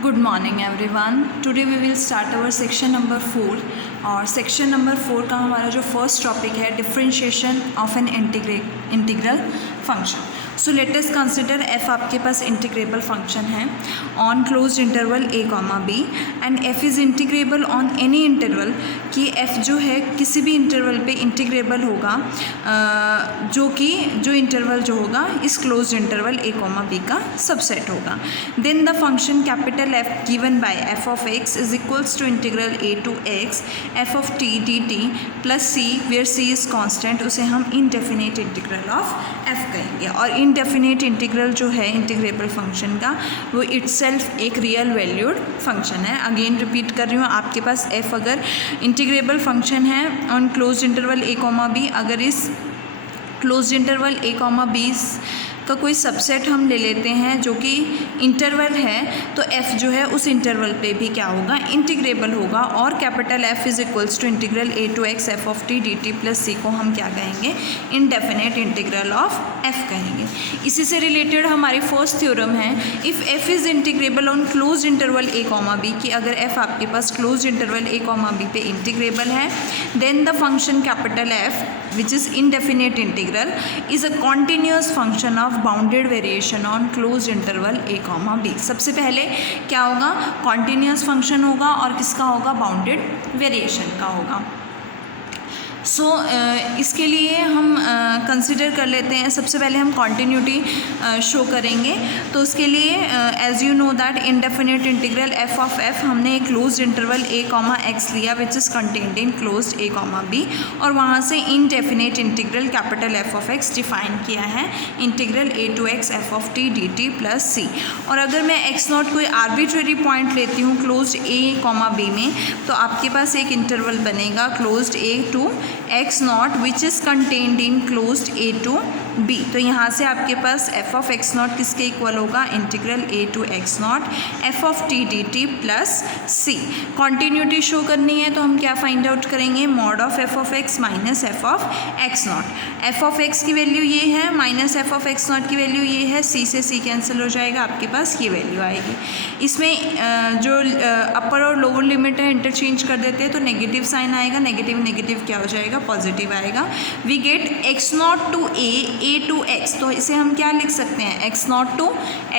Good morning everyone. Today we will start our section number 4 और section number 4 का हमारा जो फर्स्ट टॉपिक है differentiation of an integral function. So let us consider F आपके पास integrable function है on closed interval a comma b and f is integrable on any interval कि f जो है किसी भी इंटरवल पे इंटीग्रेबल होगा जो इंटरवल जो होगा इस closed interval a comma b का सबसेट होगा. Then the function capital F given by f of x is equals to integral a to x f of t dt plus c where c is constant, उसे हम indefinite integral of f कहेंगे. और indefinite integral जो है integrable function का वो itself एक real valued function है. अगेन रिपीट कर रही हूँ, आपके पास f अगर इंटीग्रेबल फंक्शन है on closed interval a comma b, अगर इस closed interval a comma b का कोई सबसेट हम ले लेते हैं जो कि इंटरवल है, तो f जो है उस इंटरवल पे भी क्या होगा, इंटीग्रेबल होगा. और capital F is equals to integral a to x f of t dt plus c को हम क्या कहेंगे, इनडेफिनेट इंटीग्रल ऑफ f कहेंगे. इसी से रिलेटेड हमारी फर्स्ट थ्योरम है, if f is integrable on close interval a comma b, कि अगर f आपके पास close interval a comma b पे इंटीग्रेबल है, then the function capital F which is indefinite integral is a continuous function of bounded variation on close interval a comma b. सबसे पहले क्या होगा, कॉन्टीन्यूअस फंक्शन होगा और किसका होगा, बाउंडेड वेरिएशन का होगा. सो इसके लिए हम कंसिडर कर लेते हैं, सबसे पहले हम कॉन्टीन्यूटी शो करेंगे. तो उसके लिए as you know that indefinite integral f of f हमने एक closed interval a comma x लिया which is contained in closed a comma b, और वहाँ से indefinite integral capital F of x define किया है integral a to x f of t dt plus c. और अगर मैं x नॉट कोई आर्बिट्रेरी पॉइंट लेती हूँ क्लोज्ड a कॉमा b में, तो आपके पास एक इंटरवल बनेगा closed a to x naught which is contained in closed a to b. तो यहाँ से आपके पास f ऑफ x नॉट किसके इक्वल होगा, integral a to x naught f of t dt plus c. Continuity show करनी है तो हम क्या फाइंड आउट करेंगे, mod of f of x minus f of x naught. f of x की value ये है minus f of x not की वैल्यू ये है, c से c कैंसिल हो जाएगा, आपके पास ये वैल्यू आएगी. इसमें जो अपर और लोअर लिमिट है इंटरचेंज कर देते हैं तो नेगेटिव साइन आएगा, नेगेटिव नेगेटिव क्या हो जाएगा, पॉजिटिव आएगा. We get x naught to a to x, तो इसे हम क्या लिख सकते हैं, x नॉट टू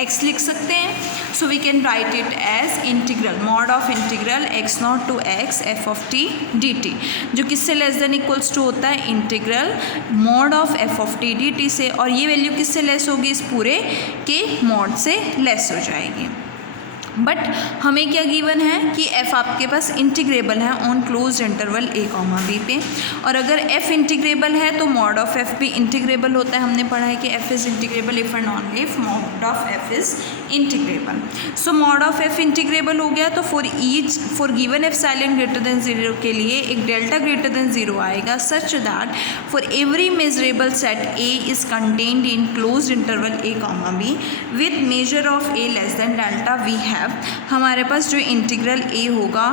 x लिख सकते हैं. So we can write it as integral mod of integral x naught to x f of t dt, जो किससे लेस देन इक्वल्स टू होता है, integral mod of f of t dt से. और ये वैल्यू किससे लेस होगी, इस पूरे के मॉड से लेस हो जाएगी. बट हमें क्या गिवन है कि f आपके पास इंटीग्रेबल है on close interval a comma b पे, और अगर f इंटीग्रेबल है तो मॉड ऑफ f भी इंटीग्रेबल होता है. हमने पढ़ा है कि f is integrable if and only if mod of f is integrable. So mod of f integrable हो गया तो for given epsilon greater than 0 के लिए एक डेल्टा ग्रेटर देन 0 आएगा, such that for every measurable set a is contained in close interval a comma b with measure of a less than delta we have. हमारे पास जो integral a होगा,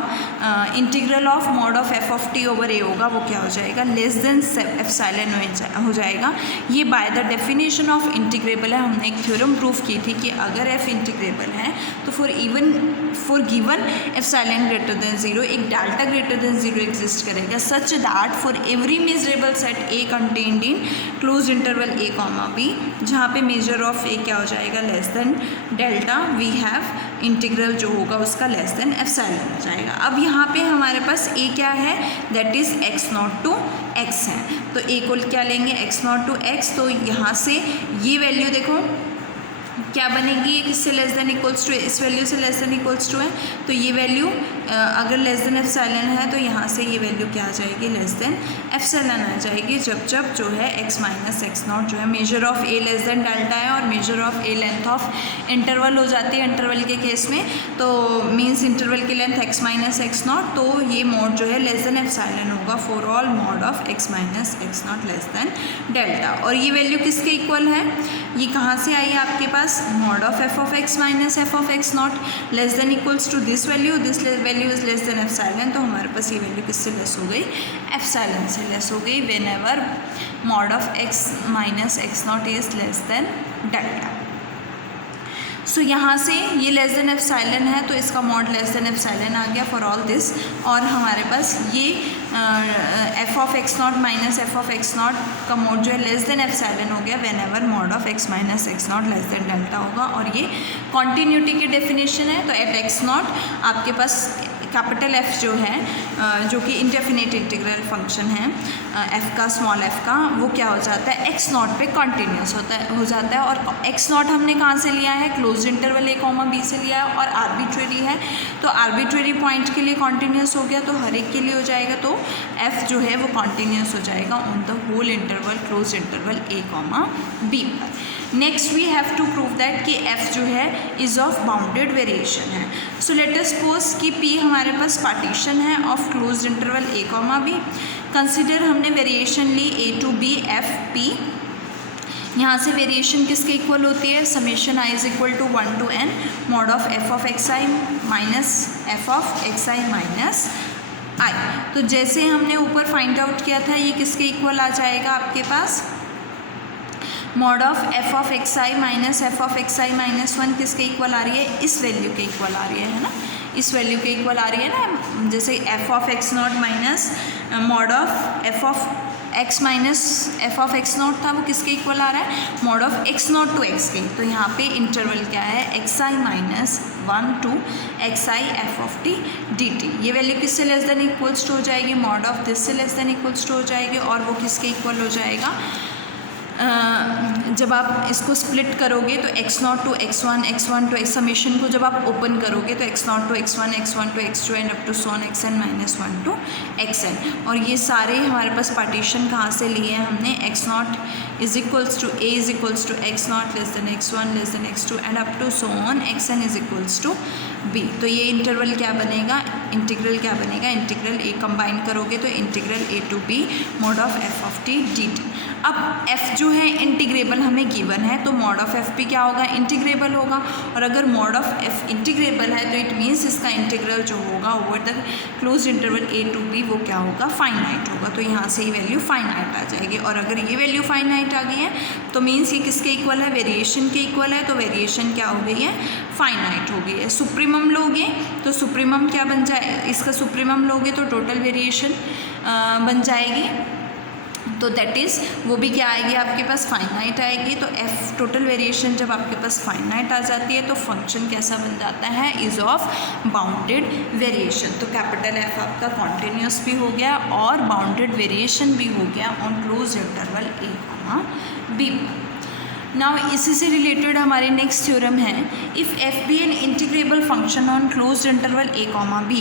integral of mod of f of t over a होगा, वो क्या हो जाएगा, less than epsilon हो जाएगा. ये by the definition of integrable है. हमने एक थ्योरम प्रूफ की थी कि अगर f इंटीग्रेबल है तो for given epsilon greater than 0 एक डेल्टा ग्रेटर देन 0 एग्जिस्ट करेगा, such that for every measurable set a contained in close interval a comma b, जहाँ पे मेजर ऑफ a क्या हो जाएगा, less than delta we have integral जो होगा उसका लेस देन एप्सिलॉन हो जाएगा. अब यहाँ पे हमारे पास a क्या है, that is x naught to x है, तो a को क्या लेंगे, x नॉट टू x. तो यहाँ से ये वैल्यू देखो क्या बनेगी, ये किससे लेस देन इक्वल्स टू, इस वैल्यू से लेस देन इक्वल्स टू है, तो ये वैल्यू अगर लेस देन एप्सिलॉन है तो यहाँ से ये वैल्यू क्या आ जाएगी, लेस देन एप्सिलॉन आ जाएगी. जब जो है x माइनस एक्स नॉट जो है measure of a less than delta है और measure of a length of interval हो जाती है इंटरवल के केस में, तो मीन्स इंटरवल की length x minus x not, तो ये मोड जो है लेस देन एप्सिलॉन होगा for all mod of x minus x not less than delta. और ये वैल्यू किसके इक्वल है, ये कहाँ से आई है आपके पास, mod of f of x minus f of x not less than equals to this value value is less than epsilon. तो हमारे पास ये वैल्यू किससे लेस हो गई, एप्सिलॉन से लेस हो गई whenever mod of x minus x not is less than delta. So यहाँ से ये लेस देन एप्सिलॉन है तो इसका मॉड लेस देन एप्सिलॉन आ गया फॉर ऑल दिस, और हमारे पास ये F of X not minus F of X not का मॉड जो है लेस देन एप्सिलॉन हो गया whenever mod of X minus x not less than delta होगा। और ये कॉन्टीन्यूटी की डेफिनेशन है, तो एट एक्स नॉट आपके पास कैपिटल एफ जो है जो कि इंडेफिनिट इंटीग्रल फंक्शन है एफ का, स्मॉल एफ का, वो क्या हो जाता है एक्स नॉट पे कॉन्टीन्यूस हो जाता है। और एक्स नॉट हमने कहाँ से लिया है, close interval A comma B से लिया है, और आर्बिट्रेरी है तो आर्बिट्रेरी पॉइंट के लिए कॉन्टीन्यूस हो गया, तो हर एक के लिए हो जाएगा, तो एफ जो है वो कॉन्टीन्यूस हो जाएगा on the whole interval close interval A comma B पर। Next we have to prove that कि एफ जो है इज़ ऑफ बाउंडेड वेरिएशन है। सो लेट अस सपोज कि पी हमारे पास पार्टीशन है of close interval A comma B. Consider हमने वेरिएशन ली A to B F P. यहाँ से वेरिएशन किसके इक्वल होती है, summation I is equal to 1 to n mod of F of X I minus F of X I minus I. तो जैसे हमने ऊपर फाइंड आउट किया था ये किसके इक्वल आ जाएगा आपके पास, mod of F of X I minus F of X I minus 1 किसके इक्वल आ रही है, इस वैल्यू के इक्वल आ रही है ना, इस वैल्यू के इक्वल आ रही है ना। जैसे F of X not minus mod of F of X minus F of X naught था, वो किसके इक्वल आ रहा है, mod of X naught to X के। तो यहाँ पे इंटरवल क्या है, X I minus 1 to X I F of T D T. ये वैल्यू किससे लेस देन इक्वल्स टू हो जाएगी, मॉड ऑफ दिस से लेस देन इक्वल्स टू हो जाएगी, और वो किसके इक्वल हो जाएगा, जब आप इसको स्प्लिट करोगे तो X naught to X one to X summation को जब आप ओपन करोगे तो X naught to X one to X two and up to so on X N minus 1 to X N. और ये सारे हमारे पास पार्टीशन कहाँ से लिए हैं हमने, X not is equals to A is equals to X not less than X one less than X two and up to so on X N is equals to B. तो ये इंटरवल क्या बनेगा, integral क्या बनेगा, integral ए combine करोगे तो integral A to B mod of F of T D T. अब f जो है इंटीग्रेबल हमें गिवन है तो मॉड ऑफ एफ भी क्या होगा, इंटीग्रेबल होगा। और अगर मॉड ऑफ एफ इंटीग्रेबल है तो इट मीन्स इसका इंटीग्रल जो होगा over the close interval A to B वो क्या होगा, फाइनाइट होगा। तो यहाँ से ये वैल्यू फाइनाइट आ जाएगी, और अगर ये वैल्यू फाइनाइट आ गई है तो मीन्स ये किसके इक्वल है, वेरिएशन के इक्वल है। तो वेरिएशन क्या हो गई है, फाइनाइट हो गई है। सुप्रीमम लोगे तो सुप्रीमम क्या बन जाए, इसका सुप्रीमम लोगे तो टोटल वेरिएशन बन जाएगी, तो दैट इज़ वो भी क्या आएगी आपके पास, फाइनाइट आएगी। तो एफ टोटल वेरिएशन जब आपके पास फाइनाइट आ जाती है तो फंक्शन कैसा बन जाता है, इज ऑफ बाउंडेड वेरिएशन। तो कैपिटल एफ आपका कॉन्टिन्यूस भी हो गया और बाउंडेड वेरिएशन भी हो गया on close interval A comma B. Now इसी से रिलेटेड हमारे नेक्स्ट थ्योरम है, if F be an integrable function on close interval A comma B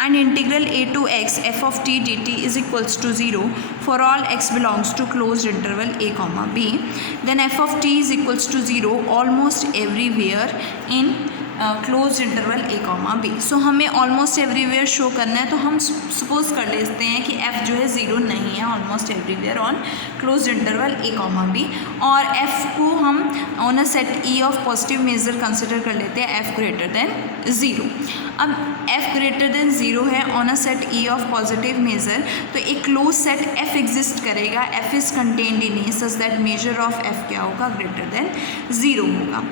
and integral A to X F of T D T is equals to 0 for all X belongs to close interval A comma B, then F of T is equals to 0 almost everywhere in close interval A comma B. So हमें almost everywhere show करना है, तो हम suppose कर लेते हैं कि f जो है 0 नहीं है almost everywhere on close interval A comma B, और f को हम on a set e of positive measure consider कर लेते हैं f ग्रेटर देन 0। अब f ग्रेटर देन 0 है on a set e of positive measure, तो एक क्लोज सेट f एग्जिस्ट करेगा, f is contained in e such that measure of f क्या होगा, ग्रेटर देन 0 होगा।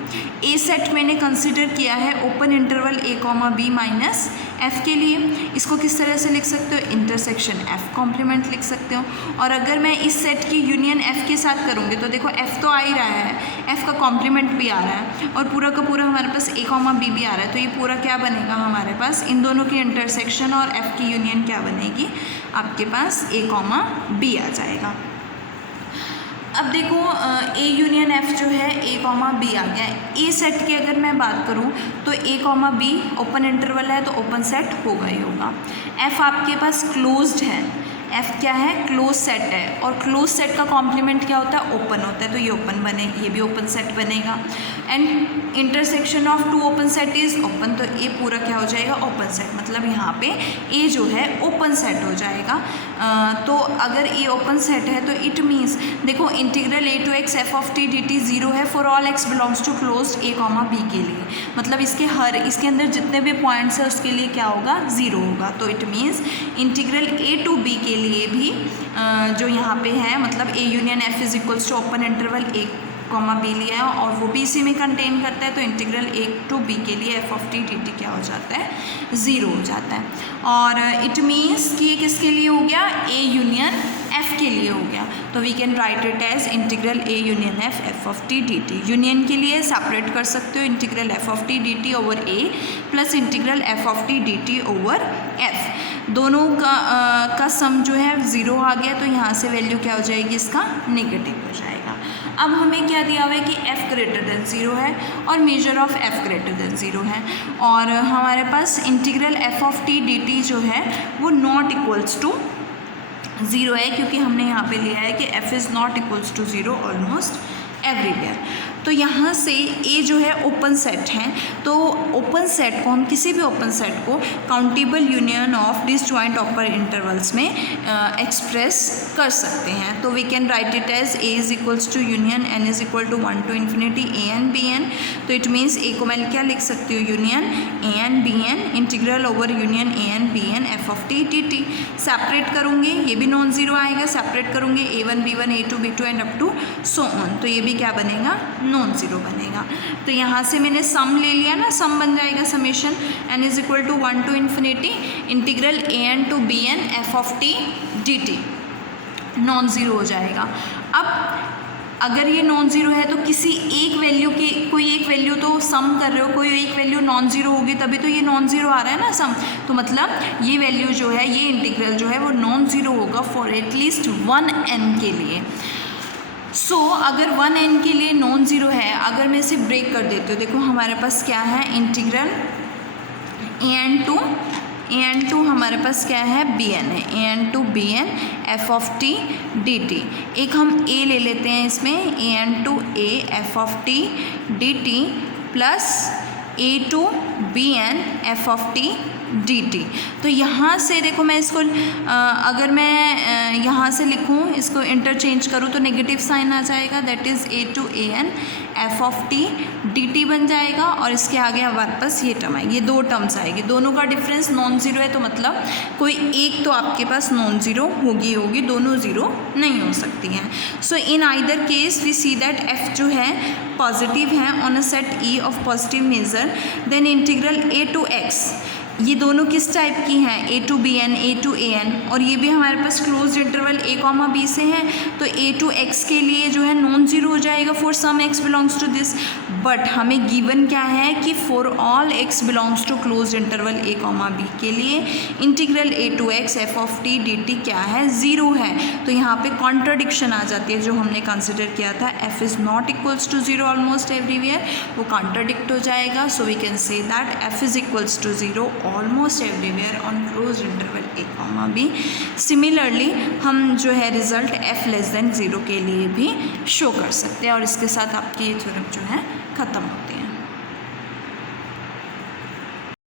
ए सेट मैंने कंसिडर किया है open interval A comma B minus F के लिए, इसको किस तरह से लिख सकते हो, इंटरसेक्शन एफ कॉम्प्लीमेंट लिख सकते हो। और अगर मैं इस सेट की यूनियन एफ के साथ करूँगी तो देखो एफ तो आ ही रहा है, एफ का कॉम्प्लीमेंट भी आ रहा है और पूरा का पूरा हमारे पास ए कॉमा बी भी आ रहा है, तो ये पूरा क्या बनेगा हमारे पास, इन दोनों की इंटरसेक्शन और एफ की यूनियन क्या बनेगी, आपके पास ए कॉमा बी आ जाएगा। अब देखो ए यूनियन एफ जो है ए कॉमा बी आ गया है। ए सेट की अगर मैं बात करूँ तो ए कॉमा बी ओपन इंटरवल है तो ओपन सेट होगा ही होगा। एफ आपके पास क्लोज्ड है, एफ क्या है, क्लोज सेट है, और क्लोज सेट का कॉम्प्लीमेंट क्या होता है, ओपन होता है, तो ये ओपन बने, ये भी ओपन सेट बनेगा। And intersection of two open set is open, तो ये पूरा क्या हो जाएगा, ओपन सेट, मतलब यहाँ पे ए जो है ओपन सेट हो जाएगा। तो अगर ए ओपन सेट है तो इट मीन्स देखो integral A to X F of T D T 0 है for all X belongs to close A comma B के लिए, मतलब इसके अंदर जितने भी पॉइंट्स है उसके लिए क्या होगा, 0 होगा। तो it means integral A to B के लिए भी जो यहाँ पे है, मतलब A union F is equals to open interval A comma B लिया है और वो भी इसी में कंटेन करता है, तो इंटीग्रल a टू b के लिए F of T D T क्या हो जाता है, 0 हो जाता है। और इट मीन्स कि ये किसके लिए हो गया, a यूनियन f के लिए हो गया, तो we can write it as integral a union f F of T D T. Union के लिए सेपरेट कर सकते हो integral f of T D T over a plus integral f of T D T over f। दोनों का सम जो है 0 आ गया, तो यहाँ से वैल्यू क्या हो जाएगी, इसका नेगेटिव हो जाएगा। अब हमें क्या दिया हुआ है कि f ग्रेटर देन 0 है और measure of f greater than 0 है, और हमारे पास integral f of T D T जो है वो नॉट इक्वल्स टू 0 है, क्योंकि हमने यहाँ पे लिया है कि f is not equals to 0 almost everywhere. तो यहाँ से a जो है ओपन सेट है, तो ओपन सेट को हम किसी भी ओपन सेट को countable union of disjoint open intervals में एक्सप्रेस कर सकते हैं। तो we can write it as a is equals to union n is equal to 1 to infinity a n b n। तो इट मीन्स a को मैं क्या लिख सकती हूँ, union a n b n integral over union a n b n f of t dt। Separate करूँगी, ये भी नॉन ज़ीरो आएगा, सेपरेट करूँगी a1 b1 a2 b2 and up to so on, तो ये भी क्या बनेगा, नॉन ज़ीरो बनेगा। तो यहाँ से मैंने सम ले लिया ना, सम बन जाएगा summation n is equal to 1 to infinity integral a n to b n f of t dt, non zero हो जाएगा। अब अगर ये नॉन ज़ीरो है तो किसी एक वैल्यू की, कोई एक वैल्यू तो सम कर रहे हो, कोई एक वैल्यू नॉन ज़ीरो होगी तभी तो ये नॉन ज़ीरो आ रहा है ना सम, तो मतलब ये वैल्यू जो है, ये इंटीग्रल जो है वो नॉन ज़ीरो होगा फॉर एटलीस्ट 1 n के लिए। सो अगर 1 n के लिए नॉन ज़ीरो है, अगर मैं इसे ब्रेक कर देती हूँ, देखो हमारे पास क्या है, इंटीग्रल a n टू हमारे पास क्या है, b n है, a n to b n f of t dt। एक हम a ले लेते हैं इसमें, a n to a f of t dt plus a to b n f of t dt। तो यहाँ से देखो मैं इसको अगर मैं यहाँ से लिखूँ, इसको इंटरचेंज करूँ तो नेगेटिव साइन आ जाएगा, that is a to a n f of t dt बन जाएगा, और इसके आगे वापस ये टर्म आएगी, ये दो टर्म्स आएगी, दोनों का डिफरेंस नॉन ज़ीरो है, तो मतलब कोई एक तो आपके पास नॉन ज़ीरो होगी, दोनों ज़ीरो नहीं हो सकती हैं। So in either case we see that f जो है पॉजिटिव है on a set e of positive measure, then integral a to x, ये दोनों किस टाइप की हैं, a to B N, a to a n, और ये भी हमारे पास close interval a comma b से है, तो a टू x के लिए जो है नॉन ज़ीरो हो जाएगा for some x belongs to this. But हमें गिवन क्या है कि for all x belongs to close interval a comma b के लिए इंटीग्रल a to x f of t dt क्या है, 0 है। तो यहाँ पे कॉन्ट्राडिक्शन आ जाती है, जो हमने कंसिडर किया था f is not equals to 0 almost everywhere, वो कॉन्ट्राडिक्ट हो जाएगा। So we can say that f is equals to 0 almost everywhere on close interval a comma b। Similarly हम जो है रिजल्ट f लेस देन 0 के लिए भी शो कर सकते हैं, और इसके साथ आपकी ये थ्योरम जो है ख़त्म होते हैं।